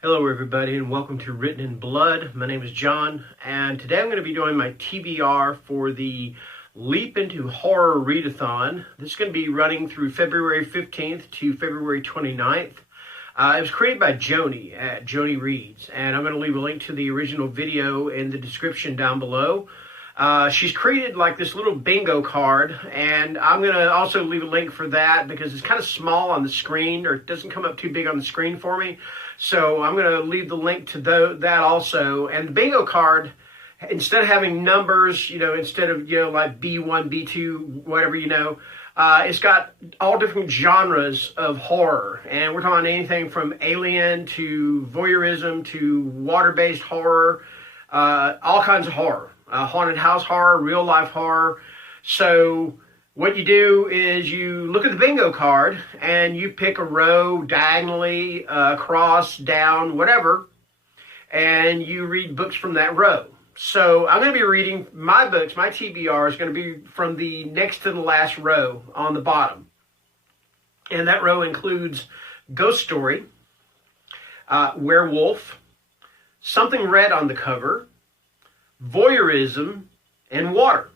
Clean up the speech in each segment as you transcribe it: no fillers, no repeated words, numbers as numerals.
Hello everybody and welcome to Written in Blood. My name is John and today I'm going to be doing my TBR for the Leap into Horror Readathon. This is going to be running through February 15th to February 29th. It was created by Joanie at Joanie Reads, and I'm going to leave a link to the original video in the description down below. She's created like this little bingo card, and I'm going to also leave a link for that because it's kind of small on the screen, or it doesn't come up too big on the screen for me. So I'm going to leave the link to that also. And the bingo card, instead of having numbers, instead of, like B1, B2, whatever, it's got all different genres of horror. And we're talking anything from alien to voyeurism to water-based horror, all kinds of horror. Haunted house horror, real life horror. So what you do is you look at the bingo card and you pick a row diagonally, across, down, whatever, and you read books from that row. So I'm going to be reading my books. My TBR is going to be from the next to the last row on the bottom. And that row includes Ghost Story, Werewolf, Something Red on the Cover, Voyeurism, and Water.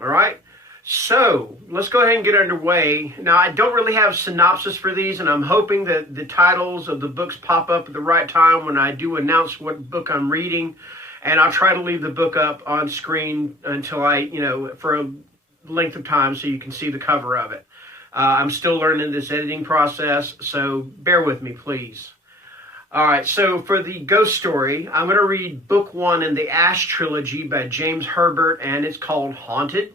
All right? So let's go ahead and get underway. Now, I don't really have synopsis for these, and I'm hoping that the titles of the books pop up at the right time when I do announce what book I'm reading. And I'll try to leave the book up on screen until for a length of time so you can see the cover of it. I'm still learning this editing process, so bear with me, please. All right, so for the Ghost Story, I'm going to read book 1 in the Ash trilogy by James Herbert, and it's called Haunted.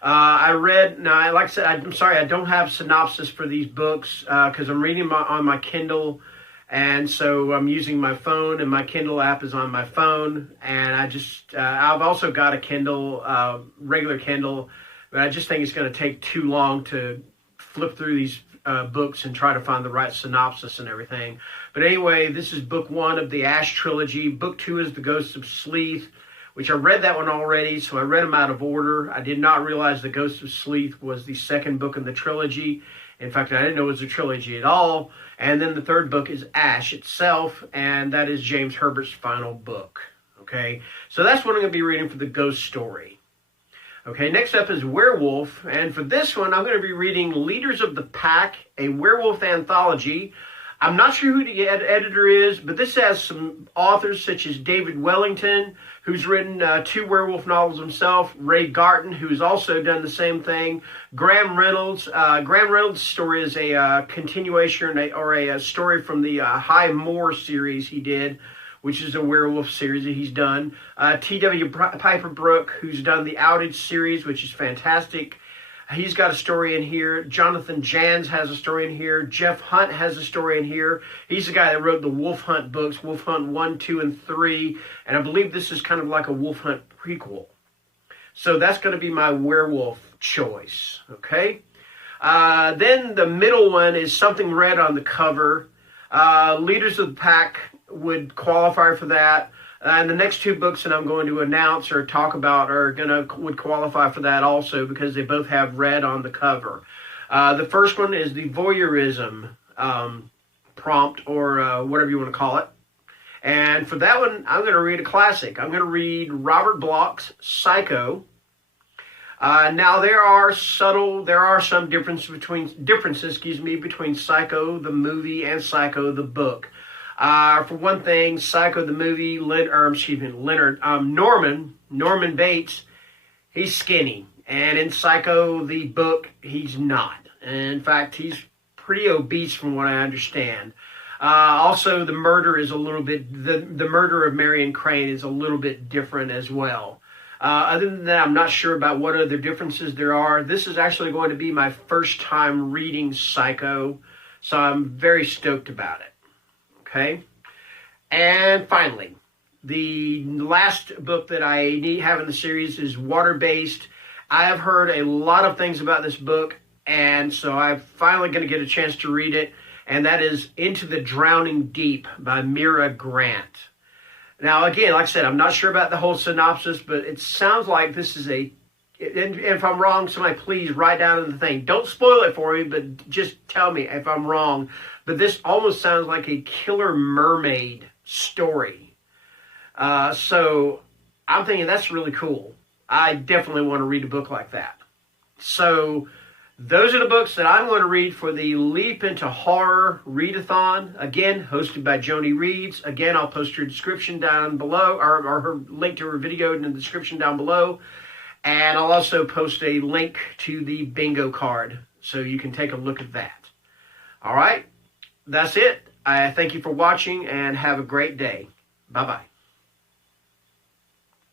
Like I said, I'm sorry, I don't have synopsis for these books because I'm reading them on my Kindle, and so I'm using my phone, and my Kindle app is on my phone, and I've also got a Kindle, regular Kindle, but I just think it's going to take too long to flip through these books and try to find the right synopsis and everything. But anyway, this is book 1 of the Ash trilogy. Book 2 is The Ghost of Sleeth, which I read that one already, so I read them out of order. I did not realize The Ghost of Sleeth was the second book in the trilogy. In fact, I didn't know it was a trilogy at all. And then the third book is Ash itself, and that is James Herbert's final book. Okay, so that's what I'm going to be reading for the Ghost Story. Okay, next up is Werewolf, and for this one, I'm going to be reading Leaders of the Pack, a werewolf anthology. I'm not sure who the editor is, but this has some authors such as David Wellington, who's written 2 werewolf novels himself, Ray Garton, who's also done the same thing, Graham Reynolds. Graham Reynolds' story is a continuation or a story from the High Moor series he did, which is a werewolf series that he's done. T.W. Piper Brooke, who's done the Outage series, which is fantastic. He's got a story in here. Jonathan Jans has a story in here. Jeff Hunt has a story in here. He's the guy that wrote the Wolf Hunt books, Wolf Hunt 1, 2, and 3. And I believe this is kind of like a Wolf Hunt prequel. So that's going to be my werewolf choice, okay? Then the middle one is Something Red on the Cover. Leaders of the Pack would qualify for that. And the next 2 books that I'm going to announce or talk about would qualify for that also because they both have red on the cover. The first one is the voyeurism prompt or whatever you want to call it. And for that one, I'm going to read a classic. I'm going to read Robert Bloch's Psycho. Now there are some differences between Psycho the movie and Psycho the book. For one thing, Psycho the movie, Norman Bates, he's skinny. And in Psycho the book, he's not. In fact, he's pretty obese from what I understand. Also, the murder is the murder of Marion Crane is a little bit different as well. Other than that, I'm not sure about what other differences there are. This is actually going to be my first time reading Psycho, so I'm very stoked about it. Okay, and finally, the last book that I have in the series is water-based. I have heard a lot of things about this book, and so I'm finally going to get a chance to read it, and that is Into the Drowning Deep by Mira Grant. Now, again, like I said, I'm not sure about the whole synopsis, but it sounds like this is and if I'm wrong, somebody please write down in the thing. Don't spoil it for me, but just tell me if I'm wrong. but this almost sounds like a killer mermaid story. So I'm thinking that's really cool. I definitely want to read a book like that. So those are the books that I'm going to read for the Leap into Horror Readathon. Again, hosted by Joanie Reads. Again, I'll post her description down below, or her link to her video in the description down below. And I'll also post a link to the bingo card so you can take a look at that. All right, that's it. I thank you for watching and have a great day. Bye-bye.